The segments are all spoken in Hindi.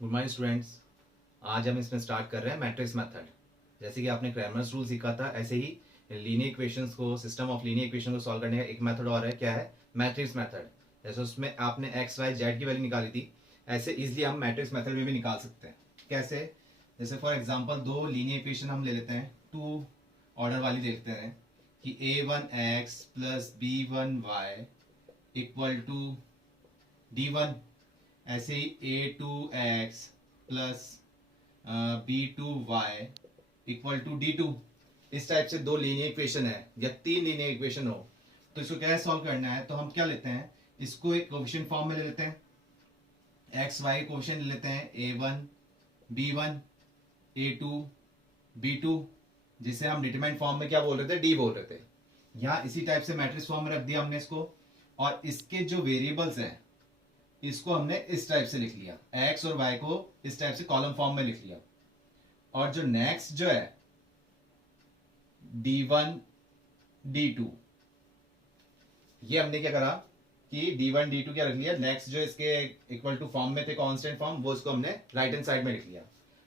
Good morning students. आज हम इसमें स्टार्ट कर रहे हैं मैट्रिक्स मेथड। जैसे कि आपने क्रैमर्स रूल सीखा था, ऐसे ही लीनियर इक्वेशंस को, सिस्टम ऑफ लीनियर इक्वेशन को सॉल्व करने का एक मेथड और है, क्या है? Matrix method. जैसे उसमें आपने एक्स वाई जेड की वैल्यू निकाली थी, ऐसे इजिली हम मैट्रिक्स मेथड में भी निकाल सकते हैं। कैसे? जैसे फॉर एग्जाम्पल दो लीनियर इक्वेशन हम ले लेते हैं, टू ऑर्डर वाली ले लेते हैं कि a1x plus b1y equal to d1। ऐसे ही a2x plus b2y equal to d2। इस टाइप से दो लीनियर इक्वेशन है या तीन लीनियर इक्वेशन हो तो इसको कैसे सॉल्व करना है, तो हम क्या लेते हैं, इसको एक कोएफिशिएंट फॉर्म में ले लेते हैं। एक्स वाई कोएफिशिएंट ले लेते हैं a1 b1 a2 b2, जिसे हम डिटरमिनेंट फॉर्म में क्या बोल रहे थे, d बोल रहे थे। यहाँ इसी टाइप से मैट्रिक्स फॉर्म में रख दिया हमने इसको, और इसके जो वेरिएबल्स हैं इसको हमने इस टाइप से लिख लिया, x और y को इस टाइप से कॉलम फॉर्म में लिख लिया। और जो नेक्स्ट जो है d1 d2, ये हमने क्या करा कि d1 d2 क्या रख लिया, नेक्स्ट जो इसके इक्वल टू फॉर्म में थे कांस्टेंट फॉर्म, वो इसको हमने राइट हैंड साइड में लिख लिया।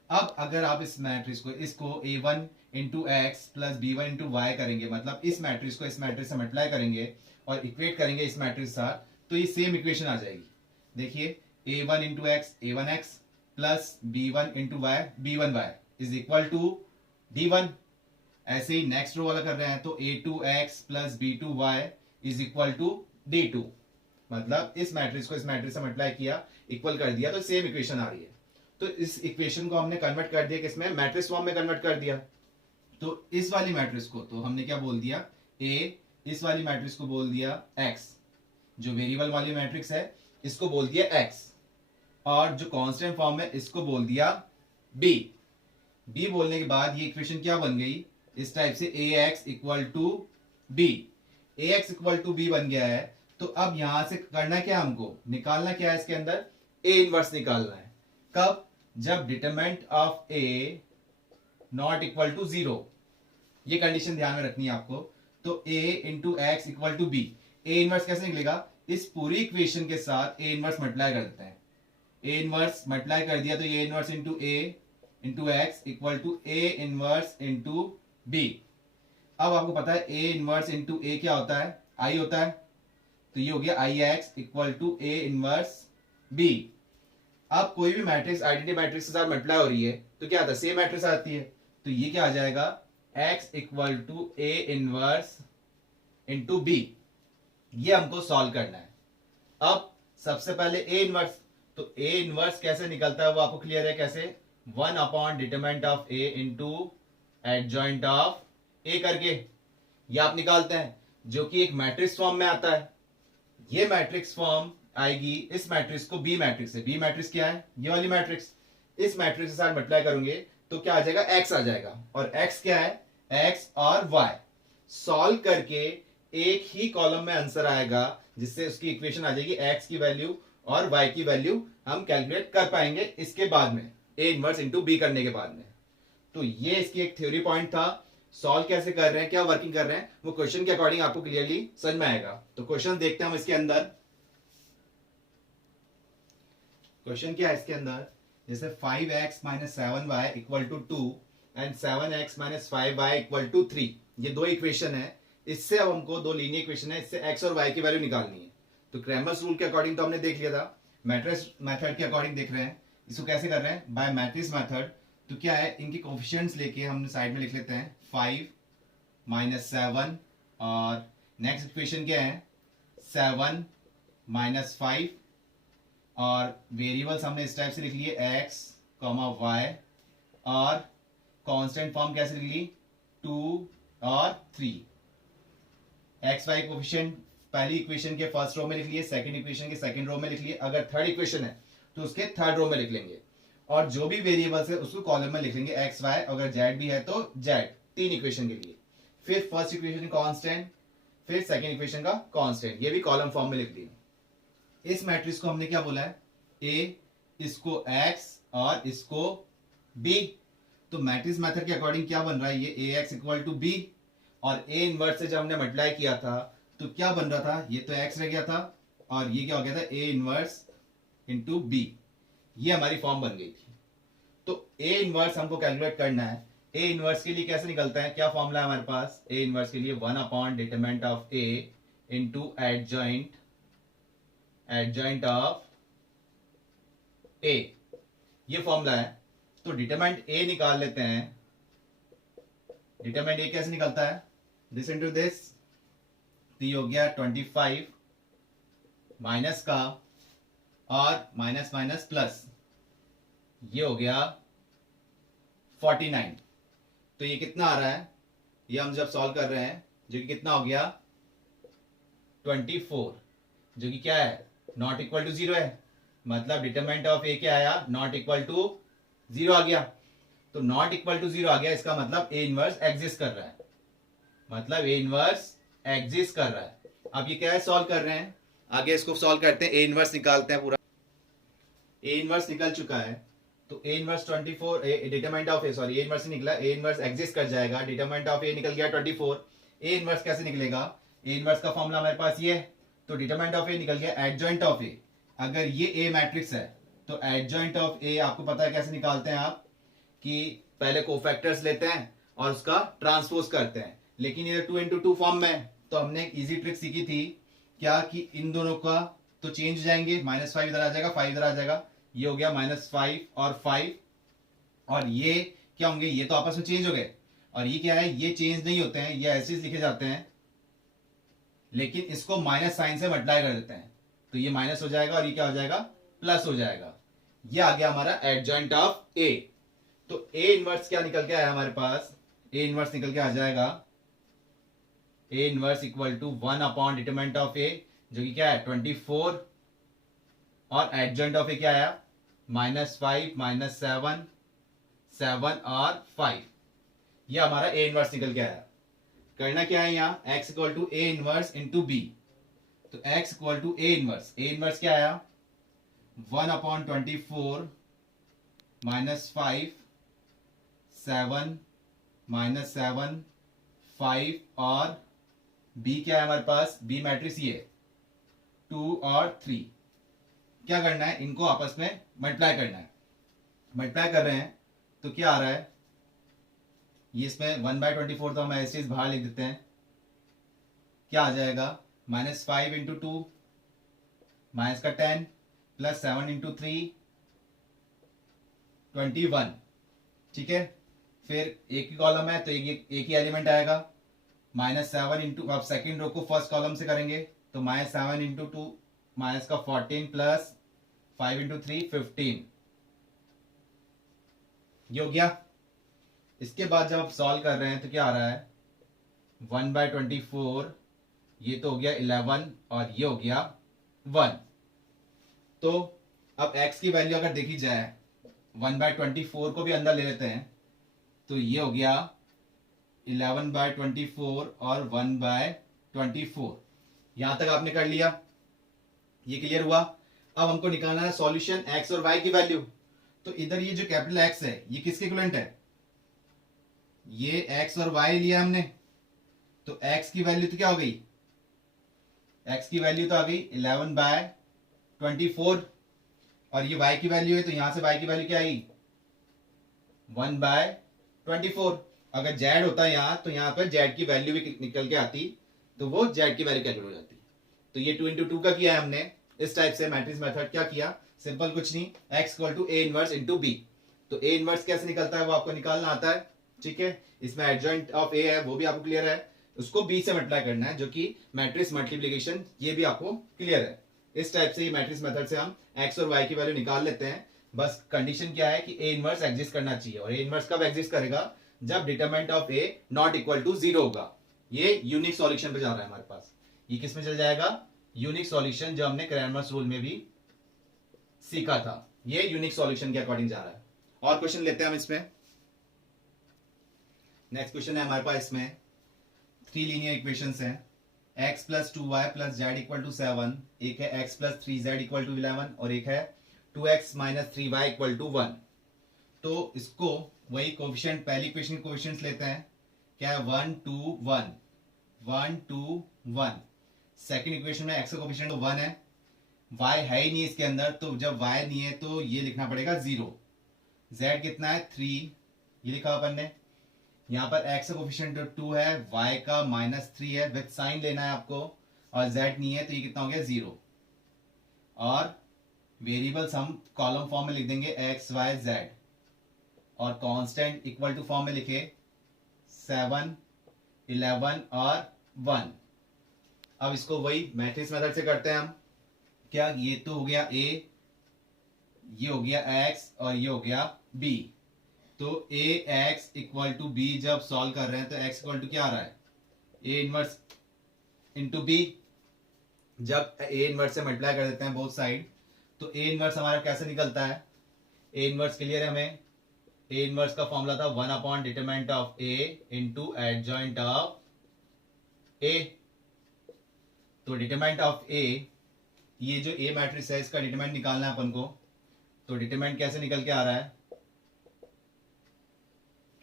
अब अगर आप इस मैट्रिक्स को इसको a1 into X plus b1 into Y करेंगे, मतलब इस मैट्रिक्स को इस मैट्रिक्स से मल्टीप्लाई करेंगे और इक्वेट करेंगे इस मैट्रिक्स के साथ, तो ये सेम इक्वेशन आ जाएगी। देखिए a1 into x a1x plus b1 into y b1y is equal to d1। ऐसे ही नेक्स्ट रो वाला कर रहे हैं तो a2x plus b2y is equal to d2। मतलब इस मैट्रिक्स को इस मैट्रिक्स से मल्टीप्लाई किया, इक्वल कर दिया, तो सेम इक्वेशन आ रही है। तो इस इक्वेशन को हमने कन्वर्ट कर दिया किसमें, मैट्रिक्स फॉर्म में कन्वर्ट कर दिया। तो इस वाली मैट्रिक्स को तो हमने क्या बोल दिया, a, इस वाली मैट्रिक्स को बोल दिया x, जो वेरिएबल वाली मैट्रिक्स है इसको बोल दिया x, और जो कांस्टेंट फॉर्म है इसको बोल दिया b। b बोलने के बाद ये इक्वेशन क्या बन गई, इस टाइप से ax equal to b। ax equal to b बन गया है। तो अब यहां से करना क्या, हमको निकालना क्या है, इसके अंदर a इनवर्स निकालना है। कब? जब determinant of a not equal to 0, ये कंडीशन ध्यान में रखनी है आपको। तो a into x equal to b. a inverse कैसे निकलेगा, इस पूरी इक्वेशन के साथ a इनवर्स मल्टीप्लाई कर देते हैं। a इनवर्स मल्टीप्लाई कर दिया तो a inverse into a into x equal to a inverse into b। अब आपको पता है a इनवर्स इंटू a क्या होता है, i होता है, तो ये हो गया I x equal to a inverse b। अब कोई भी मैट्रिक्स आइडेंटिटी मैट्रिक्स के साथ मल्टीप्लाई हो रही है तो क्या आता है, सेम मैट्रिक्स आती है। तो ये क्या आ जाएगा, x equal to a inverse into b। ये हमको सॉल्व करना है। अब सबसे पहले a इनवर्स, तो a इनवर्स कैसे निकलता है वो आपको क्लियर है कैसे, 1 upon determinant of a into adjoint of a करके ये आप निकालते हैं, जो कि एक मैट्रिक्स फॉर्म में आता है। ये मैट्रिक्स फॉर्म आएगी इस मैट्रिक्स को बी मैट्रिक्स से। बी मैट्रिक्स क्या है, ये वाली मैट्रिक्स। इस मैट्रिक्स के साथ मल्टीप्लाई करोगे तो क्या आ जाएगा, x आ जाएगा। और x क्या है, x और y। सॉल्व करके एक ही कॉलम में आंसर आएगा, जिससे उसकी इक्वेशन आ जाएगी, x की वैल्यू और y की वैल्यू हम कैलकुलेट कर पाएंगे इसके बाद में, a इनवर्स इंटू बी करने के बाद में। तो ये इसकी एक थ्योरी पॉइंट था। सॉल्व कैसे कर रहे हैं, क्या वर्किंग कर रहे हैं, वो क्वेश्चन के अकॉर्डिंग आपको क्लियरली समझ में आएगा। तो क्वेश्चन देखते हैं हम इसके अंदर। क्वेश्चन क्या है इसके अंदर, जैसे 5x minus 7y equal to 2 and 7x minus 5y equal to 3, ये दो इक्वेशन है। इससे अब हमको दो लीनियर इक्वेशन है, इससे x और y की वैल्यू निकालनी है। तो क्रैमर्स रूल के अकॉर्डिंग तो हमने देख लिया था, मैट्रिक्स मेथड के अकॉर्डिंग देख रहे हैं। इसको कैसे कर रहे हैं, बाय मैट्रिक्स मेथड। तो क्या है, इनके कोफिशिएंट्स लेके हम साइड में लिख लेते हैं 5 माइनस 7, और नेक्स्ट इक्वेशन क्या है 7 माइनस 5, और वेरिएबल्स हमने इस टाइप से लिख लिए x, y, और कांस्टेंट फॉर्म कैसे लिख ली 2 और 3। एक्स वाई कोफिशिएंट पहली इक्वेशन के फर्स्ट रो में लिख लिए, सेकंड इक्वेशन के सेकंड रो में लिख लिए, अगर थर्ड इक्वेशन है तो उसके थर्ड रो में लिख लेंगे, और जो भी वेरिएबल्स है उसको कॉलम में लिख लेंगे एक्स वाई, अगर जेड भी है तो जेड, तीन इक्वेशन के लिए। फिर फर्स्ट इक्वेशन कांस्टेंट, फिर सेकंड इक्वेशन का कांस्टेंट, ये भी कॉलम फॉर्म में लिख दिए। इस मैट्रिक्स को हमने क्या बोला है, a, इसको x और इसको b। तो मैट्रिक्स मेथड के अकॉर्डिंग क्या बन रहा है, ये ax इक्वल टू b, और a इनवर्स से जब हमने मल्टीप्लाई किया था तो क्या बन रहा था, ये तो x रह गया था, और ये क्या हो गया था a इनवर्स इंटू b। ये हमारी फॉर्म बन गई थी। तो ए इनवर्स हमको कैलकुलेट करना है। ए इनवर्स के लिए कैसे निकलता है, क्या फॉर्मूला है हमारे पास ए इनवर्स के लिए, 1 determinant of A into adjoint of A, ये फॉर्मूला है। तो डिटरमिनेंट ए निकाल लेते हैं। डिटरमिनेंट ए कैसे निकलता है, दिस इंटू दिस, तो ये हो गया 25 माइनस का और माइनस माइनस प्लस, ये हो गया 49। तो ये कितना आ रहा है, ये हम जब सॉल्व कर रहे हैं, जो कि कितना हो गया 24, जो कि क्या है नॉट इक्वल टू 0 है। मतलब डिटरमिनेंट ऑफ ए क्या आया, नॉट इक्वल टू 0 आ गया। तो नॉट इक्वल टू 0 आ गया, इसका मतलब ए इनवर्स एग्जिस्ट कर रहा है, मतलब ए इनवर्स एग्जिस्ट कर रहा है। अब ये क्या है, सॉल्व कर रहे हैं, आगे इसको सॉल्व करते हैं, ए इनवर्स निकालते हैं पूरा। ए इनवर्स निकल चुका है, तो a inverse 24 determinant of A, sorry A inverse निकला, ए इनवर्स एग्जिस्ट कर जाएगा, डिटरमिनेंट ऑफ ए निकल गया 24। ए इनवर्स कैसे निकलेगा, ए इनवर्स का फॉर्मूला हमारे पास ये है, तो डिटरमिनेंट ऑफ ए निकल गया एडजॉइंट ऑफ ए। अगर ये ए मैट्रिक्स है तो एडजॉइंट ऑफ ए आपको पता है कैसे निकालते हैं आप, कि पहले कोफैक्टर्स लेते हैं और उसका ट्रांसपोज करते हैं। लेकिन ये 2 into 2 फॉर्म में, तो हमने एक इजी ट्रिक सीखी थी क्या, कि इन दोनों का तो चेंज जाएंगे, -5 इधर आ जाएगा, 5 इधर आ जाएगा, ये हो गया -5 और 5, और ये क्या होंगे, ये तो आपस में चेंज हो गए, और ये क्या है, ये चेंज नहीं होते हैं, ये ऐसे लिखे जाते हैं, लेकिन इसको माइनस साइन से मल्टीप्लाई कर देते हैं, तो ये माइनस हो जाएगा और ये क्या हो जाएगा, प्लस हो जाएगा। ये आ गया हमारा एडजॉइंट ऑफ ए। तो ए इनवर्स क्या निकल के आया हमारे पास, ए इनवर्स निकल के आ जाएगा A inverse equal to 1 determinant of A, जो कि क्या है 24, और एडजॉइंट ऑफ ए क्या आया -5 -7 7 और 5, ये हमारा ए इनवर्स निकल के आया। करना क्या है यहाँ, x equal to a inverse into b, तो x equal to a inverse क्या आया 1/24 -5 7 -7 5, और b क्या है हमारे पास, b मैट्रिक्स ये 2 और 3। क्या करना है, इनको आपस में मल्टीप्लाई करना है। मल्टीप्लाई कर रहे हैं तो क्या आ रहा है, ये इसमें 1/24 तो हम ऐसे बाहर लिख देते हैं, क्या आ जाएगा -5 इंटू 2 माइनस का 10 प्लस 7 इंटू 3 21, ठीक है। फिर एक ही कॉलम है तो एक ही एलिमेंट आएगा, -7 इंटू, अब सेकेंड रो को फर्स्ट कॉलम से करेंगे, तो -7 इंटू 2 माइनस का 14 प्लस 5 इंटू 3 15, ये हो गया। इसके बाद जब आप सॉल्व कर रहे हैं तो क्या आ रहा है 1/24, ये तो हो गया 11 और ये हो गया 1। तो अब x की वैल्यू अगर देखी जाए 1/24 को भी अंदर ले लेते हैं, तो ये हो गया 11/24 और 1/24। यहां तक आपने कर लिया, ये क्लियर हुआ। अब हमको निकालना है सॉल्यूशन x और y की वैल्यू। तो इधर ये जो कैपिटल X है ये किसके इक्विवेलेंट है, ये x और y लिया हमने, तो x की वैल्यू तो क्या हो गई, x की वैल्यू तो आ गई 11/24, और ये y की वैल्यू है, तो यहां से y की वैल्यू क्या आई 1/24। अगर z होता है यहाँ, तो यहाँ पर z की वैल्यू भी निकल के आती, तो वो z की वैल्यू कैलकुलेट हो जाती। तो ये 2 into 2 का किया है हमने, इस टाइप से मैट्रिक्स मेथड क्या किया, सिंपल कुछ नहीं, x equal to a inverse into b. तो ए इनवर्स कैसे निकलता है वो आपको निकालना आता है, ठीक है। इसमें एडजॉइंट ऑफ ए है वो भी आपको क्लियर है, उसको बी से मल्टीप्लाई करना है, जो कि मैट्रिक्स मल्टीप्लिकेशन, ये भी आपको क्लियर है। इस टाइप से मैट्रिक्स मेथड से हम x और y की वैल्यू निकाल लेते हैं। बस कंडीशन क्या है कि ए इनवर्स एग्जिस्ट करना चाहिए, और ए इनवर्स कब एग्जिस्ट करेगा, जब determinant of a not equal to 0 होगा। ये यूनिक सॉल्यूशन पे जा रहा है हमारे पास, ये किस में चल जाएगा, यूनिक सॉल्यूशन, जो हमने क्रैमर्स रूल में भी सीखा था, ये यूनिक सॉल्यूशन के अकॉर्डिंग जा रहा है। और क्वेश्चन लेते हैं हम इसमें। नेक्स्ट क्वेश्चन है हमारे पास, इसमें 3 लीनियर इक्वेशंस हैं, x plus 2y plus z equal to 7, एक है x plus 3z equal to 11, और एक है 2x minus 3y equal to 1। तो इसको वही कोफिशिएंट, पहली इक्वेशन के कोफिशिएंट्स लेते हैं, क्या है 1 2 1 1 2 1। सेकेंड इक्वेशन में x का कोफिशिएंट 1 है, y है ही नहीं इसके अंदर, तो जब y नहीं है तो ये लिखना पड़ेगा 0। z कितना है 3, ये लिखा अपन ने। यहाँ पर x का कोफिशिएंट 2 है, y का -3 है, विद साइन लेना है आपको, और z नहीं है तो ये कितना हो गया 0। और वेरिएबल्स हम कॉलम फॉर्म में लिख देंगे x y z, और कांस्टेंट इक्वल टू फॉर्म में लिखे 7, 11 और 1। अब इसको वही मैट्रिक्स मेथड से करते हैं हम। क्या, ये तो हो गया a, ये हो गया x और ये हो गया b। तो a x equal to b जब सॉल्व कर रहे हैं तो x इक्वल टू क्या आ रहा है, a इनवर्स इंटू b। जब a इनवर्स से मल्टीप्लाई कर देते हैं बोथ साइड तो a इनवर्स हमारा कैसे निकलता है। a इनवर्स क्लियर है हमें, a इनवर्स का फॉर्मूला था 1 upon determinant of a into adjoint of a। तो डिटरमिनेंट ऑफ a, ये जो a मैट्रिक्स है इसका डिटरमिनेंट निकालना है अपन को। तो डिटरमिनेंट कैसे निकल के आ रहा है,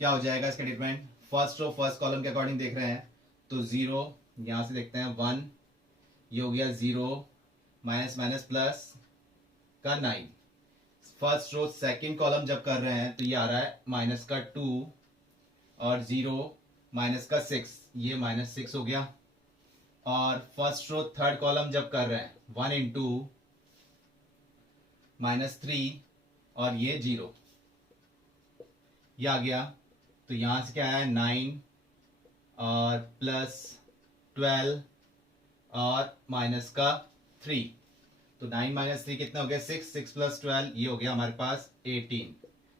क्या हो जाएगा इसका determinant, first row first column के अकॉर्डिंग देख रहे हैं तो 0, यहां से देखते हैं 1, ये हो गया 0, माइनस माइनस प्लस का 9। फर्स्ट रो सेकंड कॉलम जब कर रहे हैं तो ये आ रहा है माइनस का 2 और 0 माइनस का 6, ये -6 हो गया। और फर्स्ट रो थर्ड कॉलम जब कर रहे हैं 1 इंटू -3 और ये 0, ये आ गया। तो यहां से क्या आया 9 और +12 और माइनस का 3। तो 9 - 3 कितना हो गया 6, 6 + 12 ये हो गया हमारे पास 18,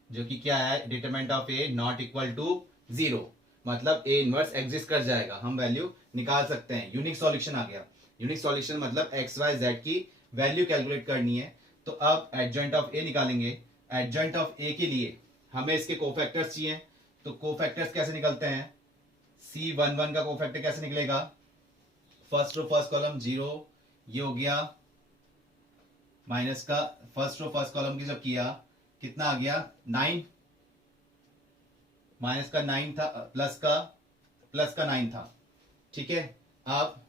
जो कि क्या है determinant of a not equal to 0, मतलब a इनवर्स एग्जिस्ट कर जाएगा, हम वैल्यू निकाल सकते हैं। यूनिक सॉल्यूशन आ गया। यूनिक सॉल्यूशन मतलब x y z की वैल्यू कैलकुलेट करनी है। तो अब एडजॉइंट ऑफ a निकालेंगे। एडजॉइंट ऑफ a के लिए हमें इसके कोफैक्टर्स चाहिए। तो कोफैक्टर्स कैसे निकलते हैं, C11 का कोफैक्टर कैसे निकलेगा, फर्स्ट रो फर्स्ट कॉलम 0, ये हो गया माइनस का फर्स्ट रो फर्स्ट कॉलम की जब किया कितना आ गया 9, माइनस का 9 था, प्लस का 9 था। ठीक है, अब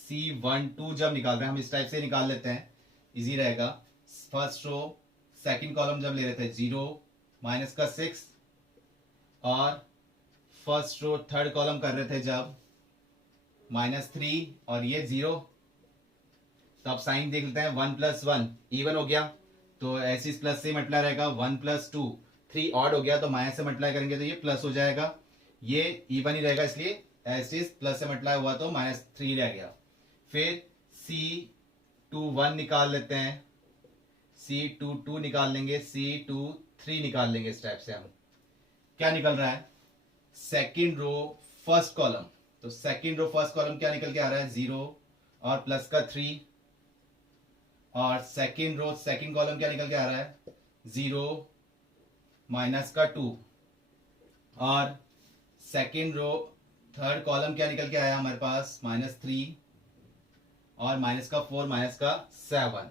C12 जब निकाल रहे हैं हम इस टाइप से निकाल लेते हैं, इजी रहेगा। फर्स्ट रो सेकंड कॉलम जब ले रहे थे 0 माइनस का 6, और फर्स्ट रो थर्ड कॉलम कर रहे थे जब -3 और ये 0। तो अब साइन देख लेते हैं, 1 + 1 इवन हो गया तो ऐसे प्लस से मल्टीप्लाई रहेगा, 1 + 2 3 ऑड हो गया तो माइनस से मल्टीप्लाई करेंगे तो ये प्लस हो जाएगा, ये इवन ही रहेगा इसलिए ऐसे प्लस से मल्टीप्लाई हुआ तो -3 रह गया। फिर C21 निकाल लेते हैं, C22 निकाल लेंगे, C23 निकाल लेंगे। इस टाइप से हम क्या निकल रहा है, सेकेंड रो फर्स्ट कॉलम। तो सेकेंड रो फर्स्ट कॉलम क्या निकल के आ रहा है 0 और प्लस का 3, और सेकेंड रो सेकेंड कॉलम क्या निकल के आ रहा है 0 माइनस का 2, और सेकेंड रो थर्ड कॉलम क्या निकल के आया हमारे पास -3 और माइनस का 4 माइनस का 7।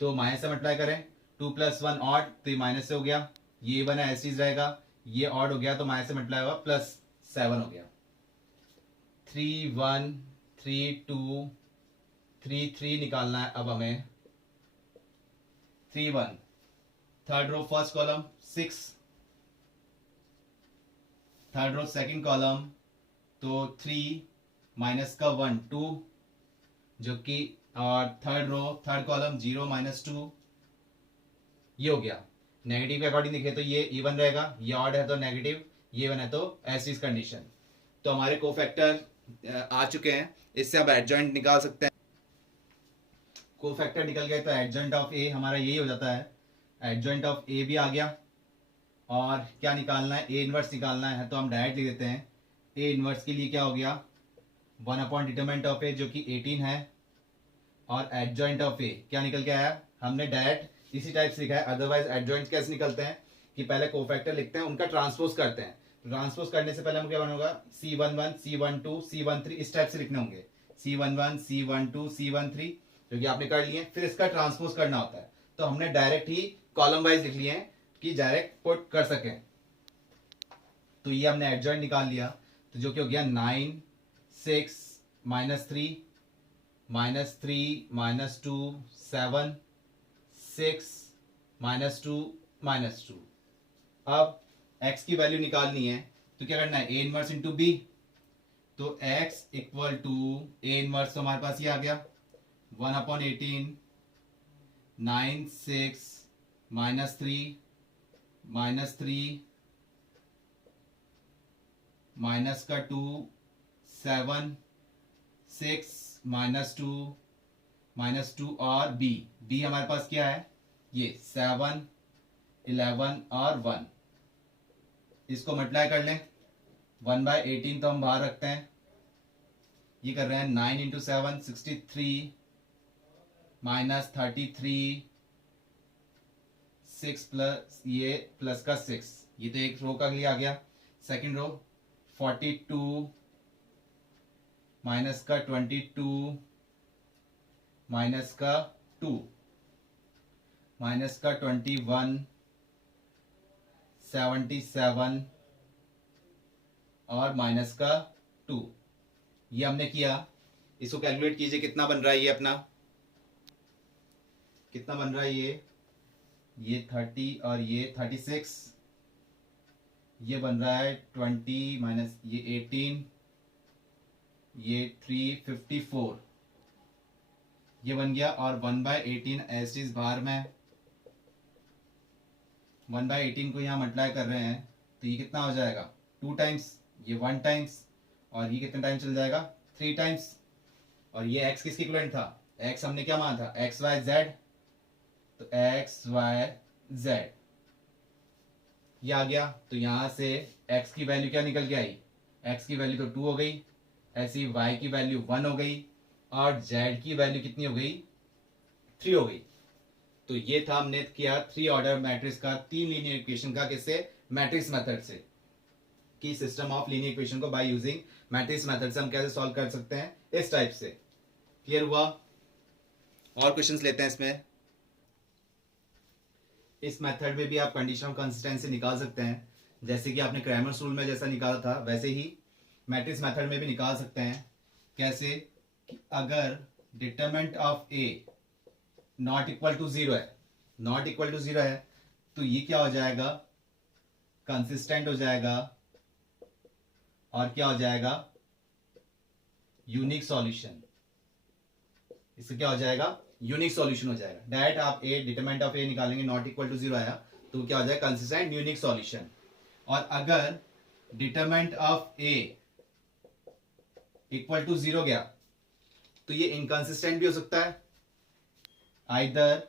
तो माइनस से मल्टीप्लाई करें, 2 + 1 ऑड तो ये माइनस से हो गया, ये 1 ऐसे ही रहेगा, ये ऑड हो गया तो माइनस से मल्टीप्लाई हुआ +7 हो गया। 3 1 3 2 3 3 निकालना है अब हमें। 3 1 third row first column 6, third row second column तो 3 माइनस का 1 2, जो कि और थर्ड रो थर्ड कॉलम 0 -2, ये हो गया। नेगेटिव के अकॉर्डिंग देखें तो ये इवन रहेगा, ये ऑड है तो नेगेटिव, ये इवन है तो ऐसी कंडीशन। तो हमारे कोफैक्टर आ चुके हैं, इससे अब एडजॉइंट निकाल सकते हैं। कोफैक्टर निकल गए तो एडजॉइंट ऑफ ए हमारा यही हो जाता है, एडजॉइंट ऑफ ए भी आ गया। और क्या निकालना है, ए इनवर्स निकालना है, तो हम डायरेक्ट लिख देते हैं। ए इनवर्स के लिए क्या हो गया 1 अपॉन डिटरमिनेंट ऑफ ए जो कि 18 है, और एडजॉइंट ऑफ ए क्या निकल के आया, हमने डायरेक्ट इसी टाइप से लिखा है। अदरवाइज एडजॉइंट कैसे निकलते हैं कि पहले कोफैक्टर लिखते हैं उनका ट्रांसपोज करते हैं। ट्रांसपोज करने से पहले हम क्या बनोगा C11 C12 C13 इस टाइप से लिखने होंगे, C11 C12 C13 जो कि आपने कर लिए। फिर इसका ट्रांसपोज करना होता है, तो हमने डायरेक्ट ही कॉलम वाइज लिख लिए हैं कि डायरेक्ट पुट कर सकें। तो ये हमने एडजॉइंट निकाल लिया, तो जो कि हो गया 9 6 -3 -3 -2 7 6 -2 -2। अब x की वैल्यू निकालनी है तो क्या करना है, a इनवर्स इंटू बी। तो x equal to a inverse तो हमारे पास ये आ गया 1/18 9 6 -3 -3 माइनस का 2 7 6 -2 और b हमारे पास क्या है, ये 7 11 और 1। इसको मल्टीप्लाई कर लें, 1/18 तो हम बाहर रखते हैं, ये कर रहे हैं 9 इंटू 7 63 -33 6 प्लस ये प्लस का 6, ये तो एक रो का लिए आ गया। सेकंड रो 42 माइनस का 22 माइनस का 2 माइनस का 21 77 और माइनस का 2। ये हमने किया। इसको कैलकुलेट कीजिए कितना बन रहा है ये अपना, कितना बन रहा है ये 30 और ये 36, ये बन रहा है 20 माइनस ये 18, ये 354 ये बन गया। और 1/18 एज इज बाहर में 1/18 को यहाँ मल्टीप्लाई कर रहे हैं तो ये कितना हो जाएगा 2 टाइम्स, ये 1 टाइम्स और ये कितना टाइम चल जाएगा 3 टाइम्स। और ये x किसके इक्विवेलेंट था, x हमने क्या माना था x y z, तो x y z ये आ गया। तो यहां से x की वैल्यू क्या निकल के आई, x की वैल्यू तो 2 हो गई, ऐसी y की वैल्यू 1 हो गई और z की वैल्यू कितनी हो गई 3 हो गई। तो ये था हमने किया 3 ऑर्डर मैट्रिक्स का 3 लीनियर इक्वेशन का, किससे, मैट्रिक्स मेथड से, कि सिस्टम ऑफ लीनियर इक्वेशन को बाय यूजिंग मैट्रिक्स मेथड से हम कैसे सॉल्व कर सकते हैं इस टाइप से। क्लियर हुआ। और क्वेश्चंस लेते हैं इसमें। इस मेथड में भी आप कंडीशन ऑफ कंसिस्टेंसी निकाल सकते हैं, जैसे कि आपने क्रैमर्स रूल में जैसा निकाला था वैसे ही मैट्रिक्स मेथड में भी निकाल सकते हैं। कैसे, कि अगर determinant of a not equal to 0 है, नॉट इक्वल टू 0 है तो ये क्या हो जाएगा, कंसिस्टेंट हो जाएगा और क्या हो जाएगा यूनिक सॉल्यूशन। इससे क्या हो जाएगा यूनिक सॉल्यूशन हो जाएगा। डायरेक्ट आप ए डिटरमिनेंट ऑफ ए निकालेंगे, नॉट इक्वल टू 0 आया तो क्या हो जाएगा कंसिस्टेंट यूनिक सॉल्यूशन। और अगर determinant of A equal to 0 गया तो ये इनकंसिस्टेंट भी हो सकता है, आइदर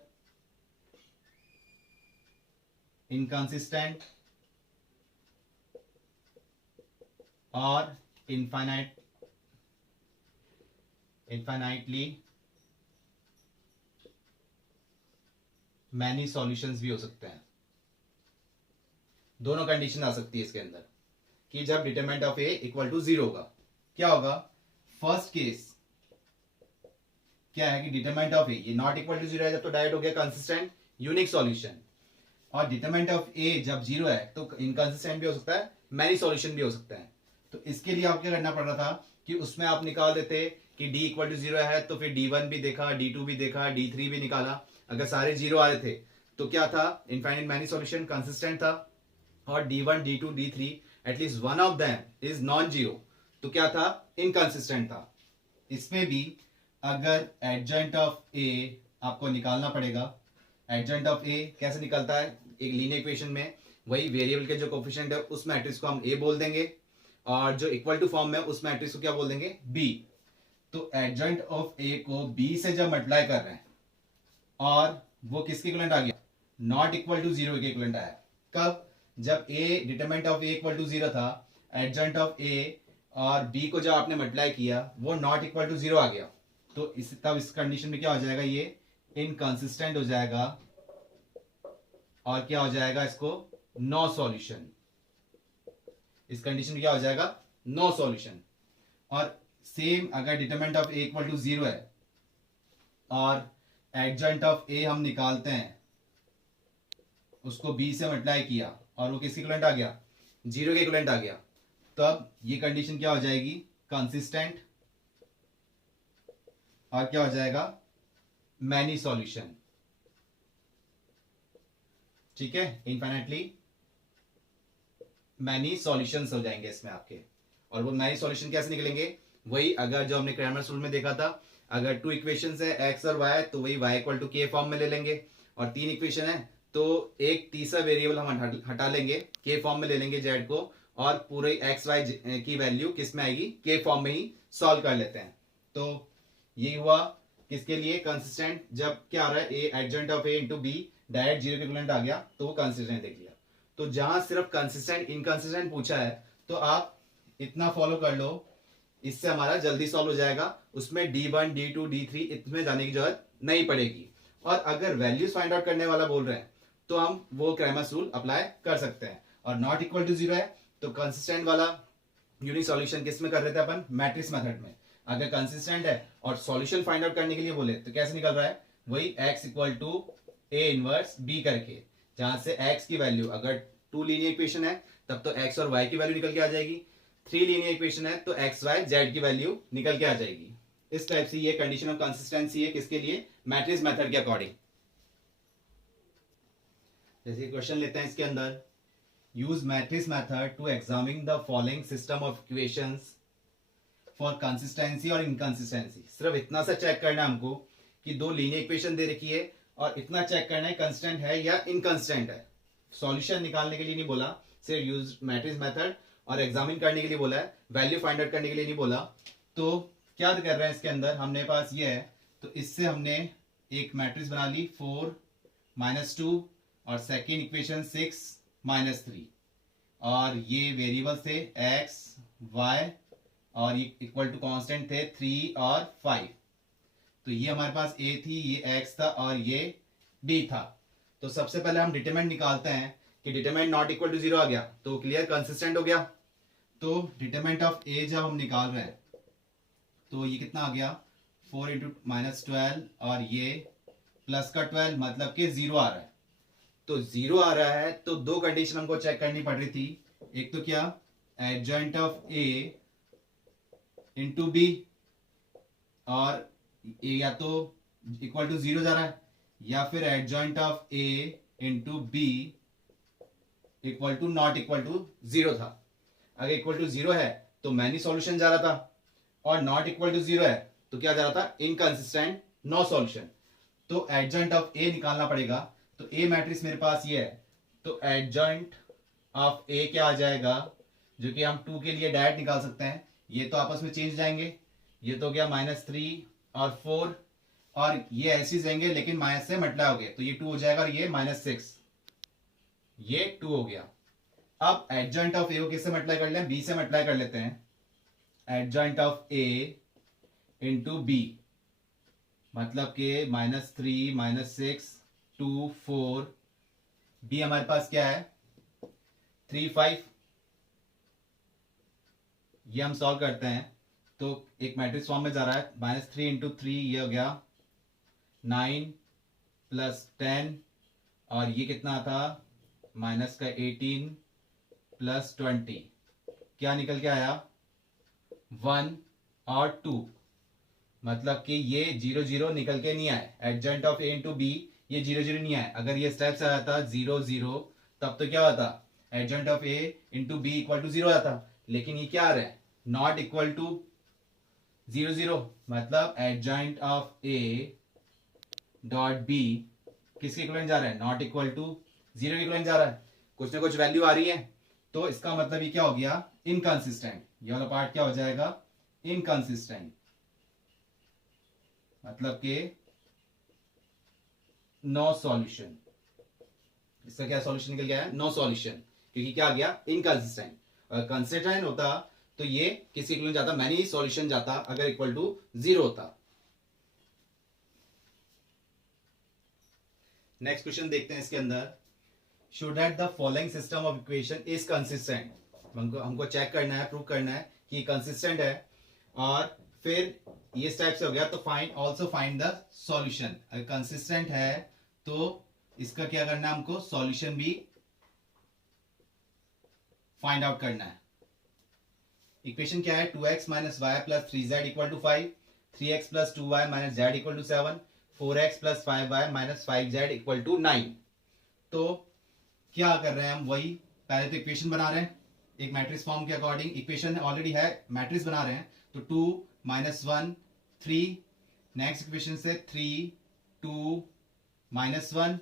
इनकंसिस्टेंट और इनफाइनाइटली मैनी सॉल्यूशंस भी हो सकते हैं। दोनों कंडीशन आ सकती है इसके अंदर, कि जब determinant of A equal to 0 होगा क्या होगा। फर्स्ट केस क्या है कि डिटरमिनेंट ऑफ ए ये नॉट इक्वल टू 0 है जब, तो डायरेक्ट हो गया कंसिस्टेंट यूनिक सॉल्यूशन। और डिटरमिनेंट ऑफ ए जब 0 है तो इनकंसिस्टेंट भी हो सकता है, मैनी सॉल्यूशन भी हो सकता है। तो इसके लिए आपको क्या करना पड़ रहा था कि उसमें आप निकाल देते कि d इक्वल टू 0 है तो फिर d1 भी देखा, d2 भी देखा, d3 भी निकाला। अगर सारे 0 आ रहे थे तो क्या था इनफाइनाइट मैनी सॉल्यूशन कंसिस्टेंट था। और d1 d2 d3 at least one of them is non zero तो क्या था इनकंसिस्टेंट था। इसमें भी अगर एडजॉइंट ऑफ ए आपको निकालना पड़ेगा। एडजॉइंट ऑफ ए कैसे निकलता है, एक लीनियर इक्वेशन में वही वेरिएबल के जो कोफिशिएंट है उस मैट्रिक्स को हम ए बोल देंगे और जो इक्वल टू फॉर्म में उस मैट्रिक्स को क्या बोल देंगे बी। तो एडजॉइंट ऑफ ए को बी से जब मल्टीप्लाई कर रहे हैं और वो किसके इक्विवेलेंट आ गया, नॉट इक्वल टू 0 के इक्विवेलेंट आया। कब, जब A determinant of A equal to 0 था, एडजॉइंट ऑफ ए और बी को जब आपने मल्टीप्लाई किया वो नॉट इक्वल टू 0 आ गया। तो तब इस कंडीशन में क्या हो जाएगा, ये इनकंसिस्टेंट हो जाएगा और क्या हो जाएगा इसको नो सॉल्यूशन। इस कंडीशन में क्या हो जाएगा नो सॉल्यूशन। और सेम अगर determinant of A equal to 0 है और एडजॉइंट ऑफ ए हम निकालते हैं, उसको बी से मल्टीप्लाई किया और वो किसके इक्विवेलेंट आ गया 0 के इक्विवेलेंट आ गया, तब ये कंडीशन क्या हो जाएगी कंसिस्टेंट और क्या हो जाएगा, मैनी सॉल्यूशन। ठीक है, इनफाइनाइटली मैनी सॉल्यूशंस हो जाएंगे इसमें आपके। और वो मैनी सॉल्यूशन कैसे निकलेंगे, वही अगर जो हमने क्रैमर्स रूल में देखा था, अगर टू इक्वेशंस है एक्स और वाई तो वही वाई इक्वल टू के फॉर्म में ले लेंगे, और तीन इक्वेशन है तो एक तीसरा वेरिएबल हम हटा लेंगे, के फॉर्म में ले लेंगे जेड को, और पूरे एक्स वाई की वैल्यू किस में आएगी, के फॉर्म में ही सॉल्व कर लेते हैं। तो ये हुआ किसके लिए कंसिस्टेंट, जब क्या आ रहा है A adjoint of A into B direct zero के इक्विवेलेंट आ गया तो वो कंसिस्टेंट देख लिया। तो जहां सिर्फ कंसिस्टेंट इनकंसिस्टेंट पूछा है तो आप इतना फॉलो कर लो, इससे हमारा जल्दी सॉल्व हो जाएगा, उसमें D1 D2 D3 इसमें जाने की जरूरत नहीं पड़ेगी। और अगर वैल्यूज फाइंड आउट करने वाला बोल रहे हैं तो हम वो क्रैमर्स रूल अप्लाई कर सकते हैं। और नॉट इक्वल टू जीरो है तो कंसिस्टेंट वाला यूनिक सॉल्यूशन किस में कर रहे थे अपन, मैट्रिक्स मेथड में। अगर कंसिस्टेंट है और सॉल्यूशन फाइंड आउट करने के लिए बोले तो कैसे निकल रहा है, वही x equal to a inverse b करके, जहां से x की वैल्यू अगर टू लीनियर इक्वेशन है तब तो x और y की वैल्यू निकल के आ जाएगी, थ्री लीनियर इक्वेशन है तो x y z की वैल्यू निकल के आ जाएगी। इस टाइप से ये कंडीशन ऑफ कंसिस्टेंसी है किसके लिए, मैट्रिक्स मेथड के अकॉर्डिंग। जैसे क्वेश्चन लेते हैं इसके अंदर, use matrix method to examine the following system of equations for consistency और इनकंसिस्टेंसी। सिर्फ इतना सा चेक करना है हमको कि दो लीनियर इक्वेशन दे रखी है और इतना चेक करना है कंसिस्टेंट है या इनकंसिस्टेंट है। सॉल्यूशन निकालने के लिए नहीं बोला, सिर्फ यूज मैट्रिक्स मेथड और एग्जामिन करने के लिए बोला है, वैल्यू फाइंड आउट करने के लिए नहीं बोला। तो क्या कर रहे हैं इसके अंदर, हमने पास ये है तो इससे हमने एक मैट्रिक्स बना ली 4 -2 और सेकेंड इक्वेशन 6 -3, और ये वेरिएबल थे x y और ये इक्वल टू कांस्टेंट थे 3 और 5। तो ये हमारे पास a थी, ये x था और ये b था। तो सबसे पहले हम डिटरमिनेंट निकालते हैं कि determinant not equal to zero आ गया तो क्लियर कंसिस्टेंट हो गया। तो डिटरमिनेंट ऑफ a जब हम निकाल रहे हैं तो ये कितना आ गया 4 इंटू -12 और ये प्लस का 12 मतलब कि जीरो आ रहा है। तो जीरो आ रहा है तो दो कंडीशन हमको चेक करनी पड़ रही थी, एक तो क्या adjoint of a into b, और या तो इक्वल टू जीरो जा रहा है या फिर adjoint of a into b equal to not equal to zero था। अगर इक्वल टू जीरो है तो मैनी सॉल्यूशन जा रहा था, और नॉट इक्वल टू जीरो है तो क्या जा रहा था, इनकंसिस्टेंट नो सॉल्यूशन। तो एडजॉइंट ऑफ ए निकालना पड़ेगा। तो ए मैट्रिक्स मेरे पास ये है, तो एडजॉइंट ऑफ ए क्या आ जाएगा, जो कि हम 2 के लिए डायरेक्ट निकाल सकते हैं, ये तो आपस में चेंज जाएंगे, ये तो गया -3 और 4, और ये ऐसे ही जाएंगे लेकिन माइनस से मल्टीप्लाई हो गए तो ये 2 हो जाएगा और ये -6, ये 2 हो गया। अब एडजॉइंट ऑफ ए को किससे मल्टीप्लाई कर लें, बी से मल्टीप्लाई कर लेते हैं। Adjoint of A into b मतलब कि -3 -6 2 4, बी हमारे पास क्या है 3 5। ये हम सॉल्व करते हैं तो एक मैट्रिक्स फॉर्म में जा रहा है, -3 इंटू 3 ये हो गया 9 प्लस 10, और ये कितना था माइनस का 18 प्लस 20, क्या निकल के आया 1 और 2, मतलब कि ये 0 0 निकल के नहीं आए। Adjoint of A into b ये 0 0 नहीं आए, अगर ये स्टेप से आया था 0 0 तब तो क्या होता, adjoint of A into b equal to 0 आता, लेकिन ये क्या आ रहा है नॉट इक्वल टू 0 0, मतलब adjoint of a dot b किसके इक्वलेंट जा रहा है, नॉट इक्वल टू 0 के इक्वलेंट जा रहा है, कुछ ना कुछ वैल्यू आ रही है, तो इसका मतलब ये क्या हो गया इनकंसिस्टेंट। ये वाला पार्ट क्या हो जाएगा इनकंसिस्टेंट, मतलब कि नो सॉल्यूशन। इसका क्या सॉल्यूशन निकल गया है, नो सॉल्यूशन, क्योंकि क्या आ गया इनकंसिस्टेंट। अगर कंसिस्टेंट होता तो ये किसी इक्वलेंट जाता, मैनी सॉल्यूशन जाता अगर इक्वल टू 0 होता। नेक्स्ट क्वेश्चन देखते हैं इसके अंदर, show that the following system of equation is consistent. हमको चेक करना है, प्रूव करना है कि कंसिस्टेंट है, और फिर ये इस टाइप से हो गया तो find also find the solution. अगर कंसिस्टेंट है तो इसका क्या करना है, हमको सॉल्यूशन भी फाइंड आउट करना है। इक्वेशन क्या है 2x - y + 3z = 5, 3x plus 2y minus z equal to 7, 4x plus 5y minus 5z equal to 9। तो क्या कर रहे हैं हम, वही पहले तो इक्वेशन बना रहे हैं एक मैट्रिक्स फॉर्म के अकॉर्डिंग, इक्वेशन ऑलरेडी है, मैट्रिक्स बना रहे हैं। तो 2 माइनस 1 3, नेक्स्ट इक्वेशन से 3 2 माइनस 1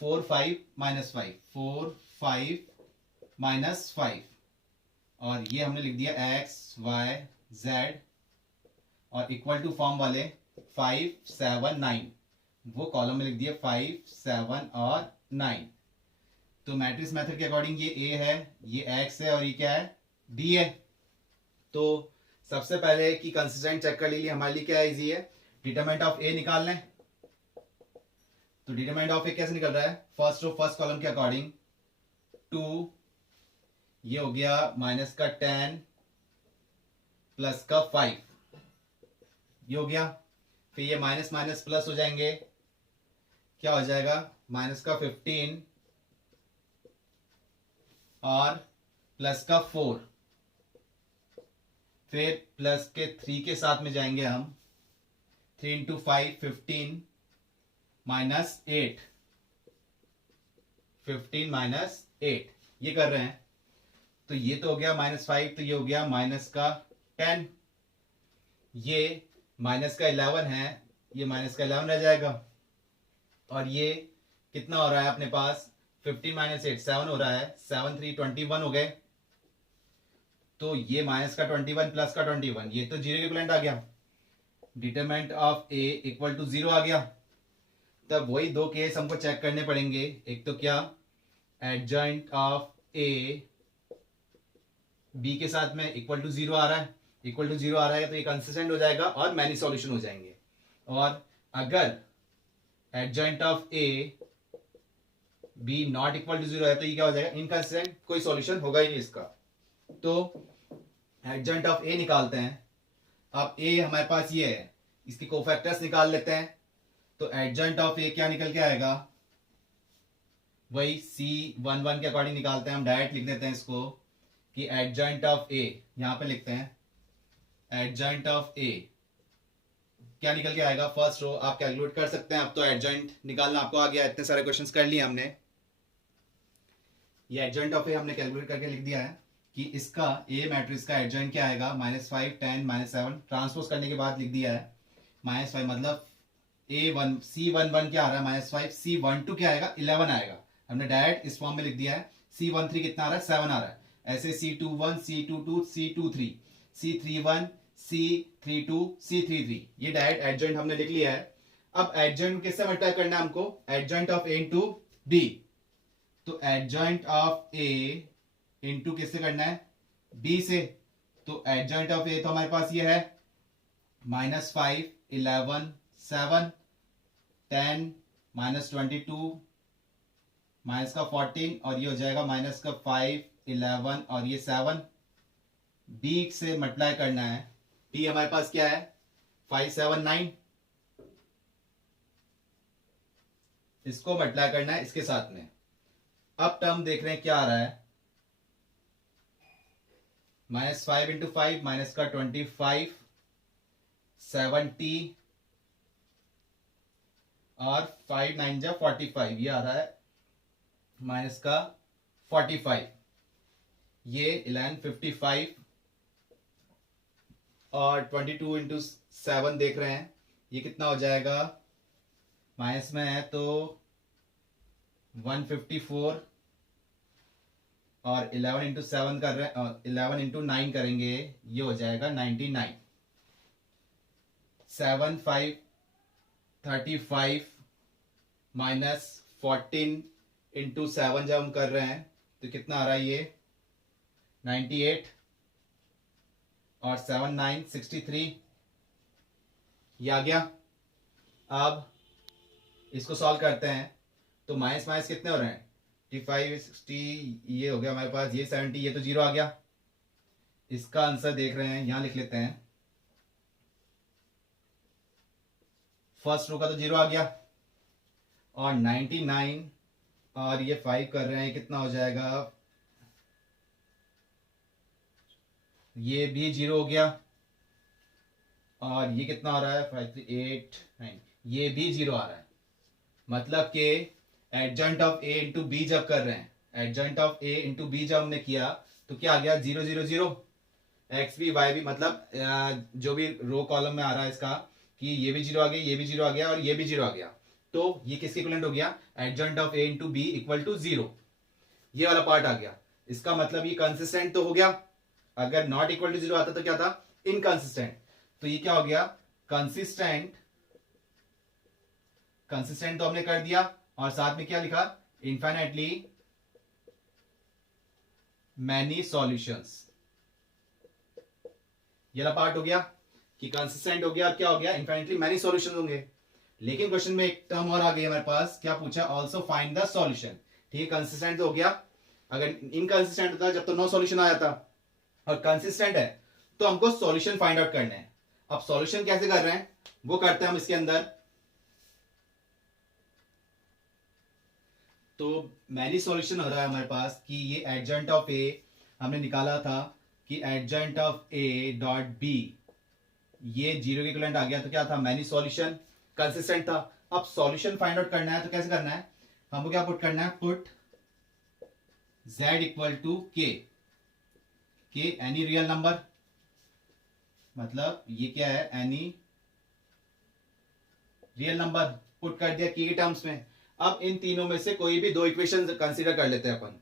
4 5 माइनस 5 4 5 माइनस 5, और ये हमने लिख दिया x y z, और इक्वल टू फॉर्म वाले 5 7 9, वो कॉलम में लिख दिया 5 7 और 9। तो मैट्रिक्स मेथड के अकॉर्डिंग ये a है, ये x है, और ये क्या है, b है। तो सबसे पहले की कंसिस्टेंट चेक कर लीजिए, हमारे लिए क्या इजी है, डिटरमिनेंट ऑफ a निकालना है। तो डिटरमिनेंट ऑफ a कैसे निकल रहा है, फर्स्ट रो फर्स्ट कॉलम के अकॉर्डिंग 2, ये हो गया माइनस का 10 प्लस का 5, ये हो गया। फिर ये माइनस माइनस प्लस हो जाएंगे, क्या हो जाएगा, माइनस का 15 और प्लस का 4, फिर प्लस के 3 के साथ में जाएंगे हम, 3 इंटू 5 15 माइनस 8, 15 माइनस 8, ये कर रहे हैं। तो ये तो हो गया -5, तो ये हो गया माइनस का 10, ये माइनस का 11 है, ये माइनस का 11 रह जाएगा, और ये कितना हो रहा है अपने पास, 15 माइनस 8 7 हो रहा है, 7 3 21 हो गए। तो ये माइनस का 21 प्लस का 21, ये तो जीरो इक्विवेलेंट आ गया। Determinant of a equal to 0 आ गया। तब वही दो केस हमको चेक करने पड़ेंगे, एक तो क्या, एडजॉइंट ऑफ a b के साथ में इक्वल टू 0 आ रहा है, इक्वल टू 0 आ रहा है तो ये कंसिस्टेंट हो जाएगा और मैनी सॉल्यूशन हो जाएंगे। और अगर adjoint of a b not equal to 0 है तो ये क्या हो जाएगा, इनकंसिस्टेंट, कोई सॉल्यूशन होगा ही नहीं इसका। तो एडजॉइंट ऑफ a निकालते हैं। अब a हमारे पास ये है, इसके कोफैक्टर्स निकाल लेते हैं। तो एडजॉइंट ऑफ a क्या निकल के आएगा, वही C11 के अकॉर्डिंग निकालते हैं, हम डायरेक्ट लिख देते हैं इसको कि एडजॉइंट ऑफ a, यहां पे लिखते हैं एडजॉइंट ऑफ a क्या निकल के आएगा, फर्स्ट रो आप कैलकुलेट कर सकते हैं। अब तो एडजॉइंट निकालना आपको आ गया, इतने सारे क्वेश्चंस कर लिए हमने। ये एडजॉइंट ऑफ a हमने कैलकुलेट करके लिख दिया है कि इसका a मैट्रिक्स का एडजॉइंट क्या आएगा, -5 10 -7, ट्रांसपोज करने के बाद लिख दिया है -5, मतलब A1 C11 क्या आ रहा है -5, C12 क्या आएगा 11 आएगा। हमने डायरेक्ट इस फॉर्म में लिख दिया है। C13 कितना आ रहा है 7 आ रहा है, ऐसे C21 C22 C23 C31 C32 C33, ये डायरेक्ट एडजॉइंट हमने लिख लिया है। अब एडजॉइंट किससे मल्टीप्लाई करना है हमको, adjoint of A into B। तो एडजॉइंट ऑफ A इंटू किससे करना है, B से। तो एडजॉइंट ऑफ A तो हमारे पास ये है -5 11 7 10 -22 माइनस का 14, और ये हो जाएगा माइनस का 5 11 और ये 7। बी से मल्टीप्लाई करना है, डी हमारे पास क्या है 5 7 9, इसको मल्टीप्लाई करना है इसके साथ में। अब टर्म देख रहे हैं क्या आ रहा है, -5 इंटू 5 माइनस का 25 70 और 5 9 जा 45, ये आ रहा है माइनस का 45, ये 11 55 और 22 इंटू 7 देख रहे हैं, ये कितना हो जाएगा, माइनस में है तो 154 और 11 इंटू 7 कर रहे हैं, और 11 इंटू 9 करेंगे, ये हो जाएगा 99। 7 5 35 माइनस 14 इंटू 7 जब हम कर रहे हैं तो कितना आ रहा है, ये 98 और 7 9 63, ये आ गया। अब इसको सॉल्व करते हैं तो माइनस माइनस कितने हो रहे हैं, 55 60, ये हो गया हमारे पास, ये 70, ये तो 0 आ गया। इसका आंसर देख रहे हैं, यहां लिख लेते हैं, फर्स्ट रो का तो 0 आ गया, और 99 और ये 5 कर रहे हैं, कितना हो जाएगा, ये भी 0 हो गया। और ये कितना आ रहा है 5 3 8 9, ये भी 0 आ रहा है। मतलब कि adjoint of A into b जब कर रहे हैं, adjoint of A into b जब हमने किया तो क्या आ गया 0 0 0, एक्स भी वाई भी, मतलब जो भी रो कॉलम में आ रहा है इसका कि ये भी 0 आ गया, ये भी 0 आ गया और ये भी 0 आ गया, तो ये किसके इक्विवेलेंट हो गया, adjoint of A into b equal to 0। ये वाला पार्ट आ गया। इसका मतलब ये कंसिस्टेंट तो हो गया। अगर नॉट इक्वल टू 0 आता तो क्या था, इनकंसिस्टेंट। तो ये क्या हो गया, कंसिस्टेंट। कंसिस्टेंट तो हमने कर दिया और साथ में क्या लिखा, इनफाइनाइटली मैनी सॉल्यूशंस। ये वाला पार्ट हो गया कि कंसिस्टेंट हो गया। अब क्या हो गया, इनफाइनाइटली मैनी सॉल्यूशंस होंगे। लेकिन क्वेश्चन में एक टर्म और आ गई हमारे पास, क्या पूछा, ऑल्सो फाइंड द सॉल्यूशन। ठीक है, कंसिस्टेंट तो हो गया। अगर इनकंसिस्टेंट होता जब तो नो सॉल्यूशन आया था, और कंसिस्टेंट है तो हमको सॉल्यूशन फाइंड आउट करना है। अब सॉल्यूशन कैसे कर रहे हैं वो करते हैं हम इसके अंदर। तो मैनी सॉल्यूशन हो रहा है हमारे पास कि ये एडजॉइंट ऑफ ए हमने निकाला था कि adjoint of a dot b ये 0 के इक्विवेलेंट आ गया, तो क्या था, मैनी सॉल्यूशन। कंसिस्टेंट था। अब सॉल्यूशन फाइंड आउट करना है तो कैसे करना है, हमको क्या पुट करना है, पुट z इक्वल टू के एनी रियल नंबर। मतलब ये क्या है, एनी रियल नंबर पुट कर दिया के टर्म्स में। अब इन तीनों में से कोई भी दो इक्वेशन कंसीडर कर लेते हैं अपन।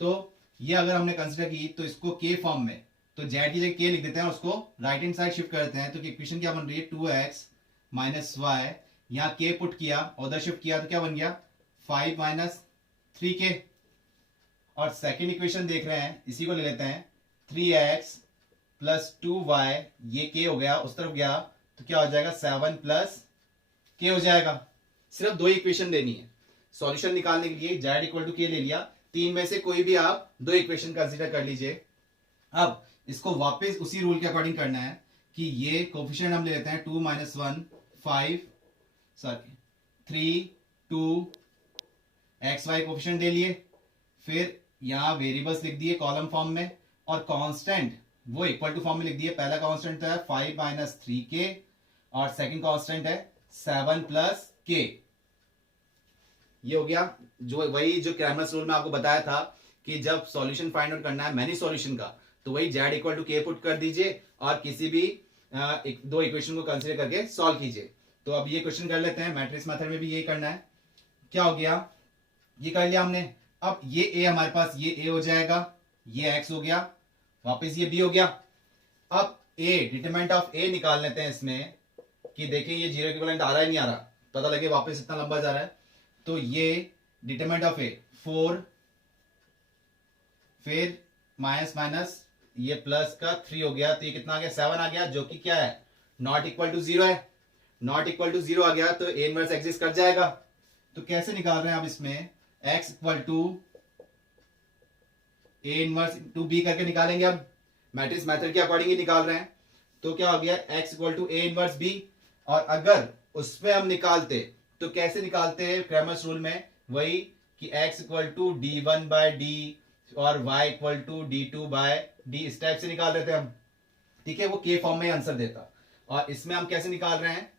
तो ये अगर हमने कंसीडर की तो इसको के फॉर्म में, तो जेड की जगह के लिख देते हैं, उसको राइट हैंड साइड शिफ्ट कर देते हैं। तो इक्वेशन क्या बन रही है, 2x माइनस वाई, यहाँ के पुट किया उधर शिफ्ट किया तो क्या बन गया 5 माइनस 3k। और सेकेंड इक्वेशन देख रहे हैं, इसी को ले लेते हैं, 3x प्लस 2y, ये k हो गया, उस तरफ गया तो क्या हो जाएगा 7 प्लस k हो जाएगा। सिर्फ दो इक्वेशन लेनी है सॉल्यूशन निकालने के लिए, जेड इक्वल टू के ले लिया। तीन में से कोई भी आप दो इक्वेशन कंसीडर कर लीजिए। अब इसको वापस उसी रूल के अकॉर्डिंग करना है कि ये कोफिशिएंट हम ले लेते हैं 2 minus 1 5 sorry 3 2 x y coefficient ले लिए। फिर यहां वेरिएबल्स लिख दिए कॉलम फॉर्म में, और कांस्टेंट वो इक्वल टू फॉर्म में लिख दिए। पहला कांस्टेंट तो है 5 माइनस 3k और सेकंड कांस्टेंट है 7 प्लस k। ये हो गया जो वही जो क्रैमर्स रूल में आपको बताया था कि जब सॉल्यूशन फाइंड आउट करना है मैनी सॉल्यूशन का, तो वही जेड इक्वल टू के पुट कर दीजिए और किसी भी दो इक्वेशन को कंसीडर करके सॉल्व कीजिए। तो अब ये क्वेश्चन कर लेते हैं, मैट्रिक्स मेथड में भी यही करना है। क्या हो गया, ये कर लिया हमने। अब ये ए हमारे पास, ये ए हो जाएगा, ये एक्स हो गया, वापस ये बी हो गया। अब ए डिटरमिनेंट ऑफ ए निकाल लेते हैं इसमें कि देखिए ये 0 इक्विवेलेंट आ रहा है नहीं आ रहा, पता लगे वापस इतना लंबा जा रहा है। तो ये डिटरमिनेंट ऑफ ए 4, फिर माइनस माइनस ये प्लस का 3 हो गया, तो ये कितना आ गया 7 आ गया, जो कि क्या है नॉट इक्वल टू 0 है। नॉट इक्वल टू 0 आ गया तो ए इनवर्स एग्जिस्ट कर जाएगा। तो कैसे निकाल रहे हैं आप इसमें, x equal to a inverse to b करके निकालेंगे। अब मैट्रिक्स मेथड के अकॉर्डिंग ही निकाल रहे हैं। तो क्या हो गया x equal to a inverse b, और अगर उसमें हम निकालते तो कैसे निकालते हैं क्रैमर्स रूल में, वही कि x equal to d one by d और y equal to d two by d, इस टाइप से निकाल देते हम। ठीक है, वो के फॉर्म में आंसर देता। और इसमें हम कैसे निकाल रहे हैं,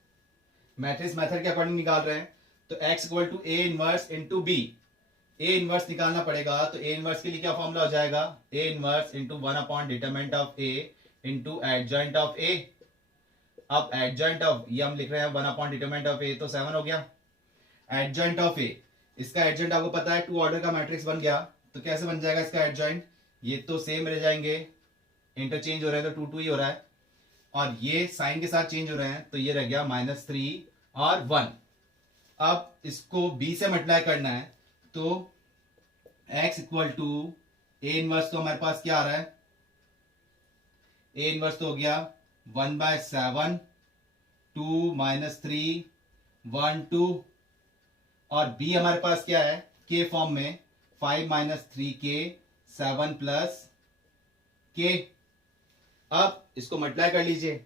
मैट्रिक्स मेथड के अकॉर्डिंग निकाल रहे हैं। तो x equal to a inverse into b, a inverse निकालना पड़ेगा। तो ए इनवर्स के लिए क्या फॉर्मूला हो जाएगा, A inverse into 1 upon determinant of A into adjoint of A. अब एडजॉइंट ऑफ, ये हम लिख रहे हैं 1 अपॉन डिटरमिनेंट ऑफ ए, तो 7 हो गया। एडजॉइंट ऑफ ए, इसका एडजॉइंट आपको पता है 2 ऑर्डर का मैट्रिक्स बन गया। तो कैसे बन जाएगा इसका एडजॉइंट, ये तो सेम रह जाएंगे, इंटरचेंज हो रहे हैं तो 2 2 ही हो रहा है, और ये साइन के साथ चेंज हो रहे हैं, तो ये रह गया -3 और 1। अब इसको b से मल्टीप्लाई करना है, तो x equal to a inverse, तो हमारे पास क्या आ रहा है, ए इनवर्स तो हो गया 1/7 2 माइनस 3 1 2, और b हमारे पास क्या है के फॉर्म में 5 माइनस 3k 7 प्लस k। अब इसको मल्टीप्लाई कर लीजिए,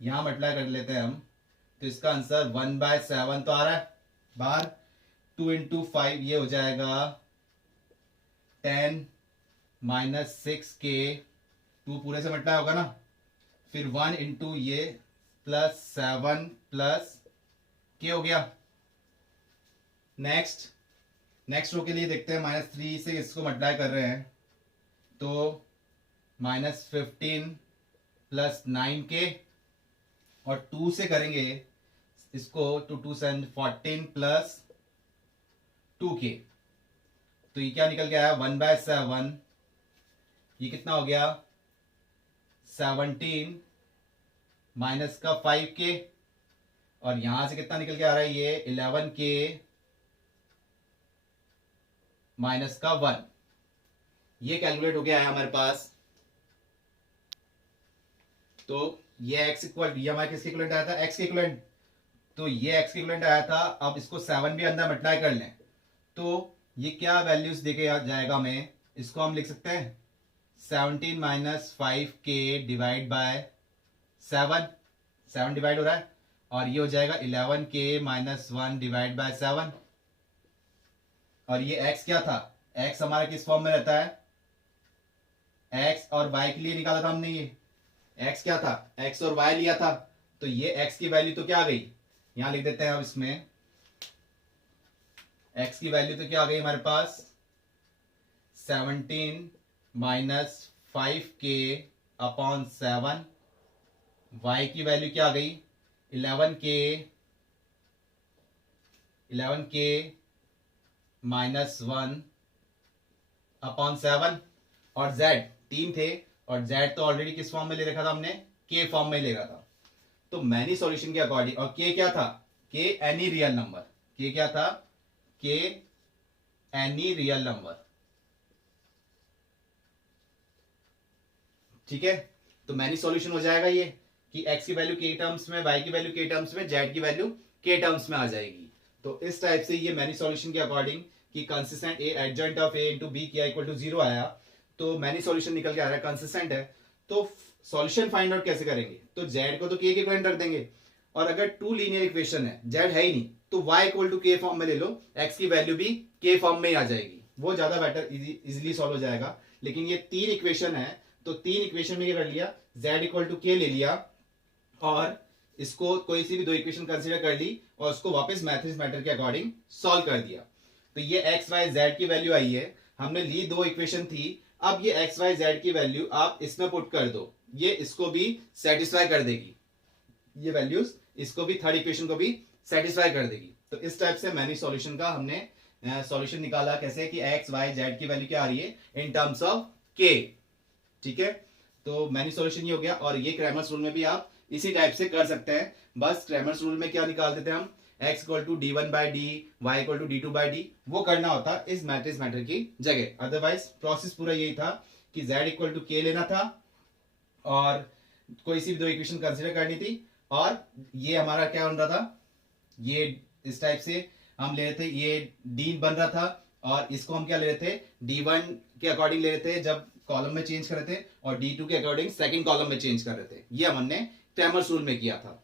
यहां मल्टीप्लाई कर लेते हैं हम, तो इसका आंसर 1/7 तो आ रहा है बाहर, 2 इंटू 5 ये हो जाएगा 10 माइनस 6k, 2 पूरे से मल्टीप्लाई होगा ना, फिर 1 इंटू ये प्लस 7 प्लस के हो गया। नेक्स्ट रो के लिए देखते हैं, -3 से इसको मल्टीप्लाई कर रहे हैं तो -15 प्लस 9k, और 2 से करेंगे इसको तो 2 से 14 प्लस 2k, तो ये क्या निकल के आया 1/7, ये कितना हो गया 17 माइनस का 5k, और यहां से कितना निकल के आ रहा है ये 11k माइनस का 1, ये कैलकुलेट हो गया है हमारे पास। तो ये x इक्वल, ये हमारे किसके इक्वलेंट आया था, x के इक्वलेंट, तो ये x के इक्वलेंट आया था। अब इसको 7 भी अंदर मल्टीप्लाई कर लें तो ये क्या वैल्यूज देके आ जाएगा, हमें इसको हम लिख सकते हैं 17 minus 5k divide by 7 divide हो रहा है, और ये हो जाएगा 11k माइनस 1 डिवाइड बाय 7, और ये x क्या था, x हमारा किस फॉर्म में रहता है, x और y के लिए निकाला था हमने, ये x क्या था, x और y लिया था, तो ये x की वैल्यू तो क्या आ गई, यहां लिख देते हैं अब इसमें x की वैल्यू तो क्या आ गई हमारे पास 17 माइनस 5k अपॉन 7, y की वैल्यू क्या आ गई 11k माइनस 1 अपॉन 7, और z 3 थे, और z तो ऑलरेडी किस फॉर्म में ले रखा था हमने, k फॉर्म में ले रखा था। तो मैनी सॉल्यूशन के अकॉर्डिंग, और k क्या था, k any real number, k क्या था, k एनी रियल नंबर, ठीक है। तो मैनी सॉल्यूशन हो जाएगा ये कि x की वैल्यू k टर्म्स में, y की वैल्यू k टर्म्स में, z की वैल्यू k टर्म्स में आ जाएगी। तो इस टाइप से ये मैनी सॉल्यूशन के अकॉर्डिंग कि consistent a adjoint of a into b किया इक्वल टू 0 आया, तो मैनी सॉल्यूशन निकल के आ रहा है, कंसिस्टेंट है। तो सॉल्यूशन फाइंड आउट कैसे करेंगे, तो z को तो k के इक्विवेलेंट रख देंगे, और अगर 2 लीनियर इक्वेशन है, z है ही नहीं, तो y equal to k form में ले लो, x की वैल्यू भी k फॉर्म में ही आ जाएगी, वो ज्यादा बेटर इजीली सॉल्व हो जाएगा। लेकिन ये 3 इक्वेशन है, तो 3 इक्वेशन में क्या कर लिया, z इक्वल टू k ले लिया, और इसको कोई सी भी 2 इक्वेशन कंसीडर कर ली, और उसको वापस मैथ्स मैटर के अकॉर्डिंग सॉल्व कर दिया। तो ये x y z की वैल्यू आई है, हमने ली 2 इक्वेशन थी, अब ये x y z की वैल्यू आप इसमें पुट कर दो, ये इसको भी सेटिस्फाई कर देगी, ये वैल्यूज इसको भी, थर्ड इक्वेशन को भी सेटिस्फाई कर देगी। तो इस टाइप से मैनी सॉल्यूशन का हमने सॉल्यूशन निकाला, कैसे कि x y z की वैल्यू क्या आ रही है इन टर्म्स ऑफ k, ठीक है। तो मैनी सॉल्यूशन ये हो गया, और ये क्रैमर्स रूल में भी आप इसी टाइप से कर सकते हैं। बस क्रैमर्स रूल में क्या निकाल देते हैं हम, x equal to d1/d, y equal to d2/d, वो करना होता इस मैट्रिक्स मैटर की जगह। अदरवाइज प्रोसेस पूरा यही था कि z इक्वल टू k लेना था, और कोई सी भी 2 इक्वेशन कंसीडर करनी थी, और ये हमारा क्या बन रहा था, ये इस टाइप से हम ले रहे थे, ये d बन रहा था, और इसको हम क्या ले रहे थे, d1 के अकॉर्डिंग ले रहे थे जब कॉलम में चेंज कर रहे थे, और d2 के अकॉर्डिंग सेकंड कॉलम में चेंज कर रहे थे। ये हमने क्रैमर्स रूल में किया था।